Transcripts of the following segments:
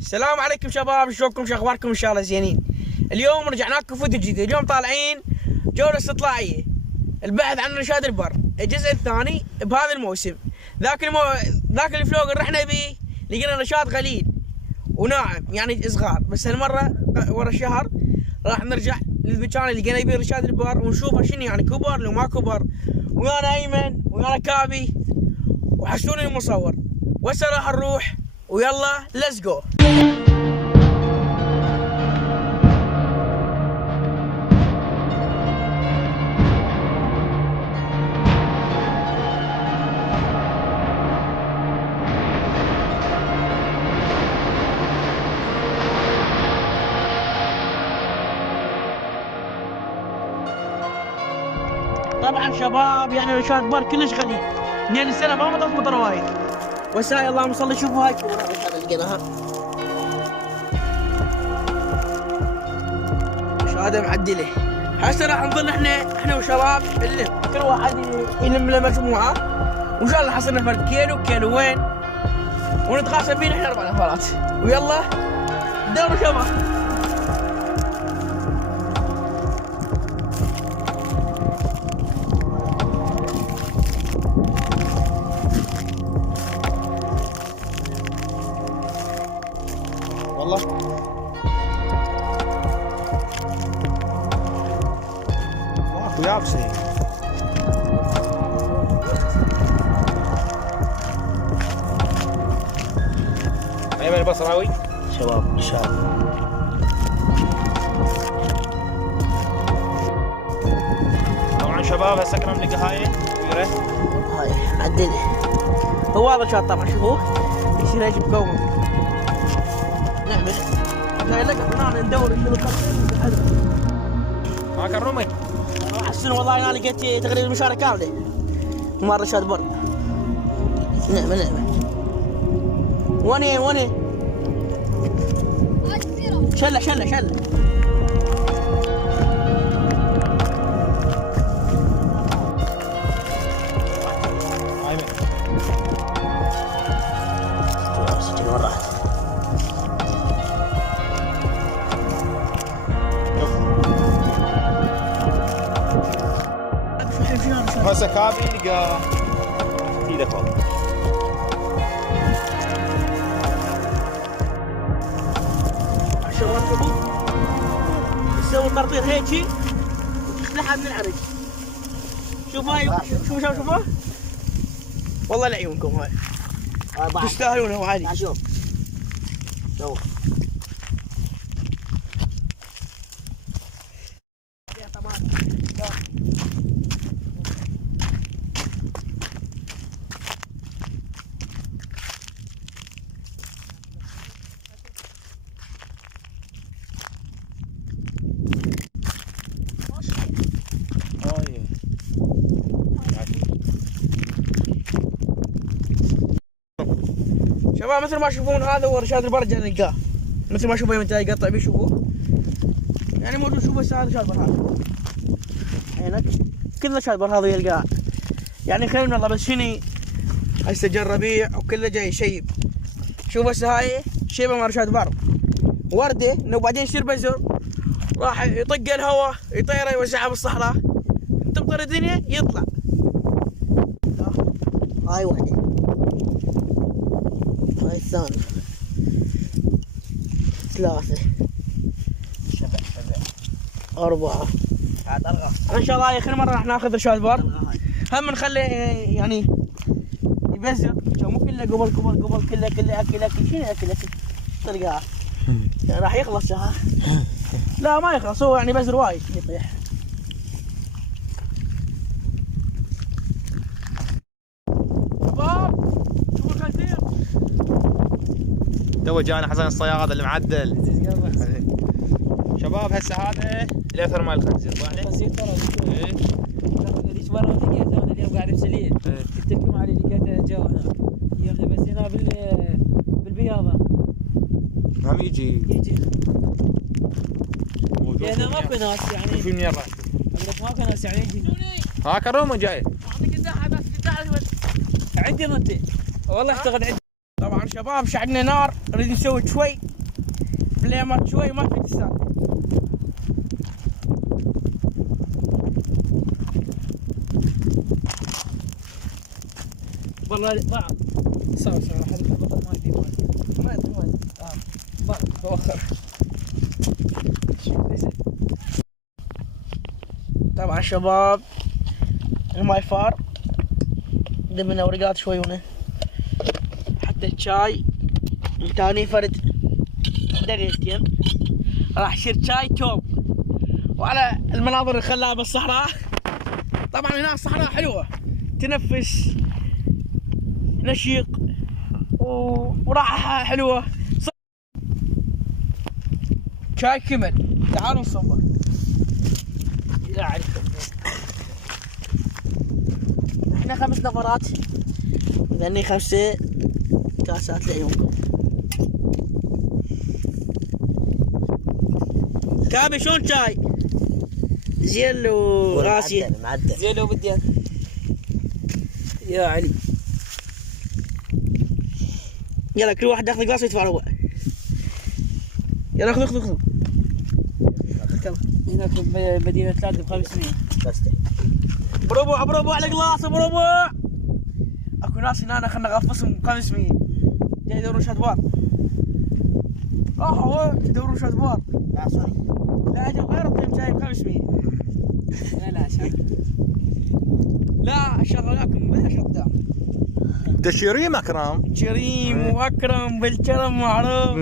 السلام عليكم شباب، شلونكم؟ شو اخباركم؟ ان شاء الله زينين. اليوم رجعنا لكم فيديو جديد. اليوم طالعين جولة استطلاعية البحث عن رشاد البر، الجزء الثاني بهذا الموسم. ذاك الفلوق اللي رحنا بيه لقينا رشاد غليل وناعم يعني صغار، بس هالمرة ورا شهر راح نرجع للمكان اللي لقينا بيه رشاد البر ونشوفه شنو يعني كبر لو ما كبر. ويانا ايمن ويانا كابي وحسوني المصور. وهسه راح نروح ويلا ليتس جو. طبعا شباب يعني رشاد بر كلش غليل، لان السنه ما مطت مطر وايد. وساي اللهم صل. شوفوا هاي الكوره رشاد لقيناها، رشاده معدله. هسه راح نظل احنا وشباب نلم، كل واحد يلم له مجموعه، وان شاء الله حصلنا فرد كيلو كيلوين ونتقاسم بين احنا 4 نفرات. ويلا دوروا شباب. والله ماكو يابسه. ايمن البصراوي شباب رشاد. طبعا شباب هسه كنا بنلقى هاي كبيره، هاي عدله. هو هذا رشاد طبعا. شوفوه يصير يجيب قوم. نعمل لا لا ندور اللي ما كان رومي. احسن والله انا لقيت تقريبا مشاركه كامله مال رشاد بر. نعم وين شله هسه كابي لقى تيليفون. الشباب شوفوا يسوي ترطيط هيجي وتسلحها من العرج. شوفوا هاي، شوفوا والله لعيونكم هاي تستاهلونها وعادي. شوف شباب مثل ما تشوفون هذا هو رشاد البر. جاي نلقاه مثل ما شوفوا يمتى يقطع بيه. شوفوا يعني موجود. شوفوا هسه هذا رشاد البر، هذا عينك كله رشاد البر هذا يلقاه يعني خير من الله. بس شني هسه جا الربيع وكله جاي يشيب. شوفوا هسه هاي شيبه مال رشاد البر ورده، وبعدين يصير بزر راح يطق الهواء يطيره يوزعها بالصحراء، تمطر الدنيا يطلع. هاي وحده، هاي الثانية، 3 7 4. عاد ارغب ان شاء الله. اخر مره راح ناخذ رشاد البر، هم نخليه يعني يبزر. مو كله قبل كله اكل. شنو اكل تلقاه يعني راح يخلص. لا ما يخلص، هو يعني بزر وايد يطيح. تو جانا حسن الصياد اللي معدل. شباب هسه هذا الاثر مال الخنزير. الخنزير ترى ذيك مره لقيته انا اليوم قاعد بسليم. قلت لكم علي لقيته جو هناك يوم لبسيناه بالبياضه. هم يجي لان ماكو ناس يعني. شو منين راح؟ ماكو ناس يعني يجي. هاك الرومه جاي. عندك مساحه بس عندي والله اعتقد عندي. طبعا شباب شعلنا نار نريد نسوي شوي بليمر شوي ما تفيد السالفه. والله ضاع. سوا هذا البطل ما يدي ما يدري. بوخر. طبعا شباب الماي فار دمنا ورقات شوي هنا، حتى الشاي تاني فرد دقيقتين راح اشير شاي توب. وعلى المناظر الخلابه بالصحراء، طبعا هنا الصحراء حلوه تنفس نشيق وراحه حلوه. شاي كمل، تعالوا نصبه. لا اعرف. احنا 5 نفرات، لاني 5 كاسات لعيونكم. كابي شلون شاي؟ زين وراسي معدل. زين لو بدي يا علي. يلا كل واحد ياخذ قلاص ويدفع ربع. يلا خذ هناك بمدينة لادن ب500. بربع على قلاص بربع. اكو ناس هنا خلنا نغفصهم 500 جاي يدورون شادبار. راحوا يدورون شادبار. لا سوري. لا اجل غير الطيب جايب 500. لا شاي. لا شغلاكم بلا شطة. تشيريم اكرم. كريم واكرم بالكرم معروف.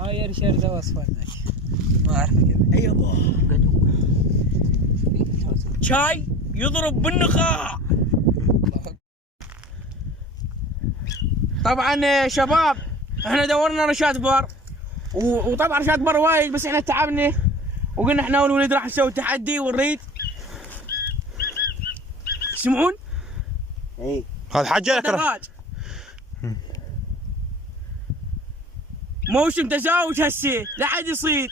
هاي شرد وصفه ما اعرف كذا. ايوه شاي يضرب بالنخاع. طبعا شباب احنا دورنا رشاد بار، وطبعا رشاد بار وايد، بس احنا تعبنا وقلنا احنا والولد راح نسوي تحدي ونريد. تسمعون؟ اي هذا حجه اكرم. دراج موسم تزاوج هسه لا حد يصيد.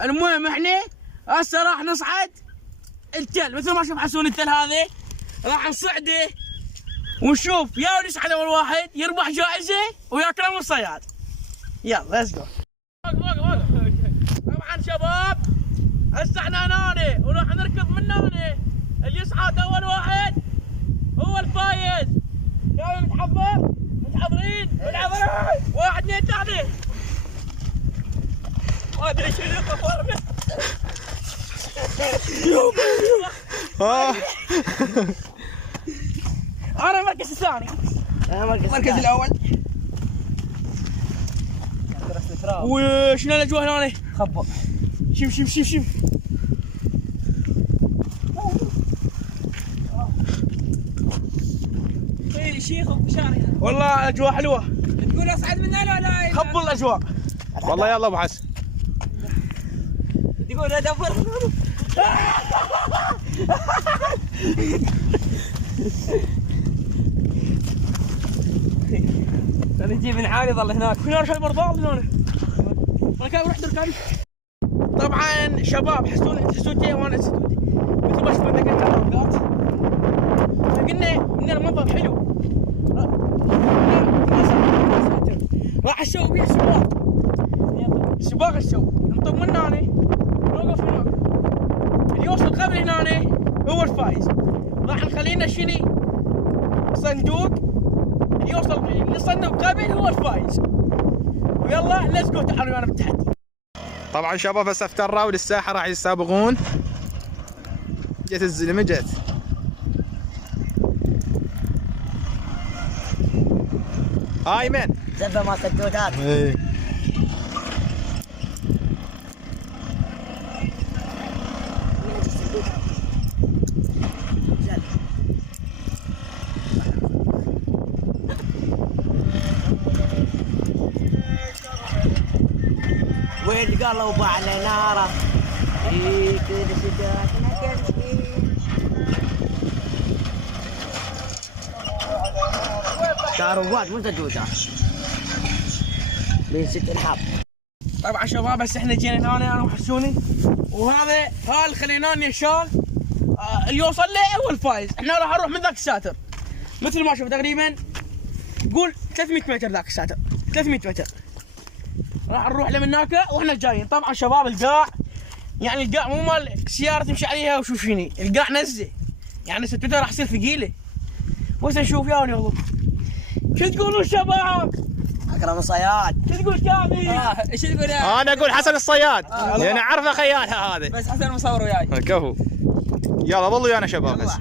المهم احنا هسه راح نصعد التل، مثل ما شوف حسون التل هذا راح نصعده ونشوف يا نصعد اول واحد يربح جائزه ويا كرم الصياد. يلا ليتس جو. طبعا شباب هسه احنا هنا وراح نركض من هنا، اللي يصعد اول واحد هو الفايز. يا متحضرين 1 2 3. ما ادري شنو الفرق. انا المركز الثاني. انا المركز الاول. وشنو الاجواء هنا؟ خبط. شوف اي شيخ وبشاري. والله اجواء حلوه. تقول اصعد من هنا ولا خبل الاجواء. والله يلا ابو حسن. تقول ادبر. نجيب نعالي ظل هناك. كنا رشاد برضال هنا. انا كان اروح دركابي. طبعا شباب حسون استوديو وانا استوديو، مثل ما شفنا ذاك الرقات. فقلنا ان المنظر حلو. راح اسوي بيه سباق السوق. نطب من هنا نوقف هناك، اللي يوصل قبل هنا هو الفايز. راح نخلينا شني صندوق، اللي يوصل للصندوق قبل هو الفايز. ويلا ليتس جو. تعالوا انا بالتحدي. طبعا شباب هسه افتروا وللساحه راح يسابقون. جت الزلمه جت. هاي من زبه ما سدودات. ايه وين قالوا باع على ناره. اي كذا سدات انا كذا. شاروات مو سدودات. بين 6 انحاب. طبعا شباب هسه احنا جينا هنا انا وحسوني، وهذا اللي خليناني الشال. اللي يوصل له هو الفايز. احنا راح نروح من ذاك الساتر مثل ما شوف تقريبا قول 300 متر ذاك الساتر. 300 متر راح نروح لمناك واحنا جايين. طبعا شباب القاع يعني القاع مو مال سياره تمشي عليها وشوف شني، القاع نزه يعني ستوته راح تصير ثقيله. بس نشوف ياوني والله. شو تقولون شباب؟ اكرم الصياد. شو تقول كامي؟ ايش تقول يا؟ انا اقول حسن الصياد لان اعرفه خيالها هذا. بس حسن مصور وياي. كفو. يلا ظلوا ويانا شباب هسه.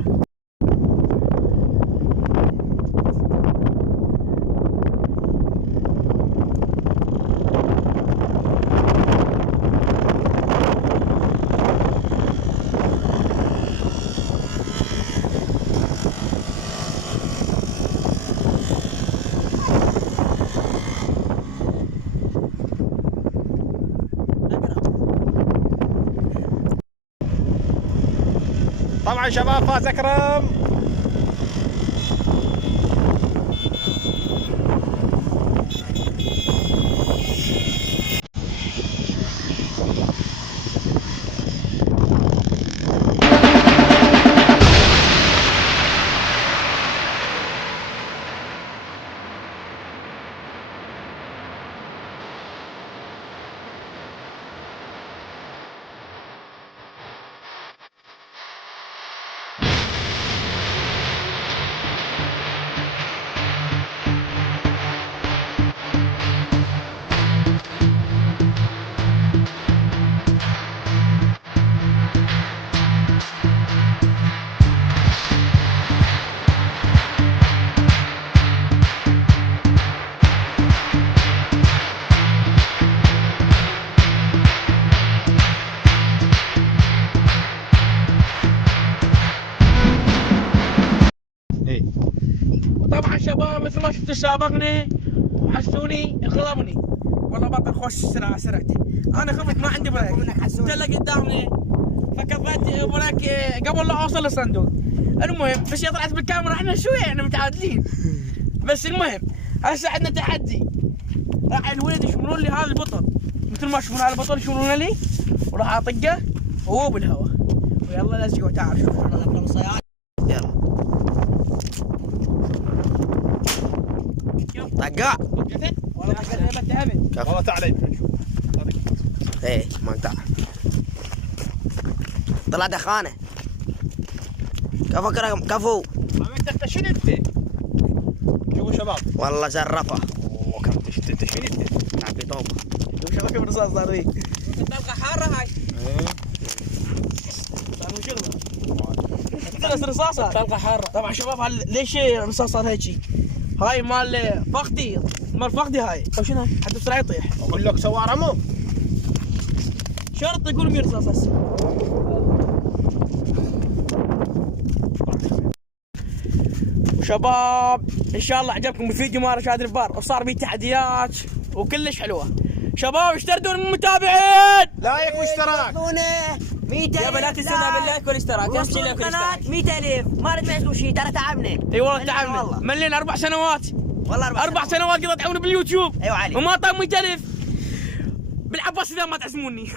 طبعا شباب فاز اكرم. طبعا شباب مثل ما شفتوا سابقني وحسوني غلبني والله بطل خوش سرعتي. انا خفت ما عندي بريك تلا قدامي فكفيت بريك قبل لا اوصل للصندوق. المهم بس طلعت بالكاميرا احنا شويه يعني متعادلين. بس المهم هسه عندنا تحدي. راح الولد يشمرون لي هذا البطل مثل ما تشوفون هذا البطل يشمرونه لي وراح اطقه وهو بالهواء. ويلا ليتس جو. تعال شوف اكرم الصياد. يلا طقع. والله ما اتهمت. والله تعال نشوف. ايه ما انت طلع دخانه. كفو اكرم كفو. انت شنو انت؟ شوفوا شباب. والله زرفه. اوه انت شنو انت؟ عبي طوبه. شوف شبكه بالرصاص صار ذي. الطلقه حاره هاي. صار شغله. ثلاث رصاصات. الطلقه حاره. طبعا شباب ليش الرصاص صار هيجي؟ هاي مال فخدي مال فخدي هاي. طيب شنو؟ حتى بسرعه يطيح. اقول لك سواره مو شرط يقول 100 رصاص هسه. وشباب ان شاء الله عجبكم الفيديو مال رشاد البار وصار فيه تحديات وكلش حلوه. شباب اشتركوا المتابعين. لايك واشتراك. 100,000 يابا لا تنسونا باللايك والاشتراك. يمشي لك والاشتراك. 100,000 ما نبي نسوي شيء ترى تعبنا. اي والله تعبنا ملينا 4 سنوات. والله 4 سنوات قضيت عون باليوتيوب. ايوه علي. وما طام 100,000 بالعباس اذا ما تعزموني.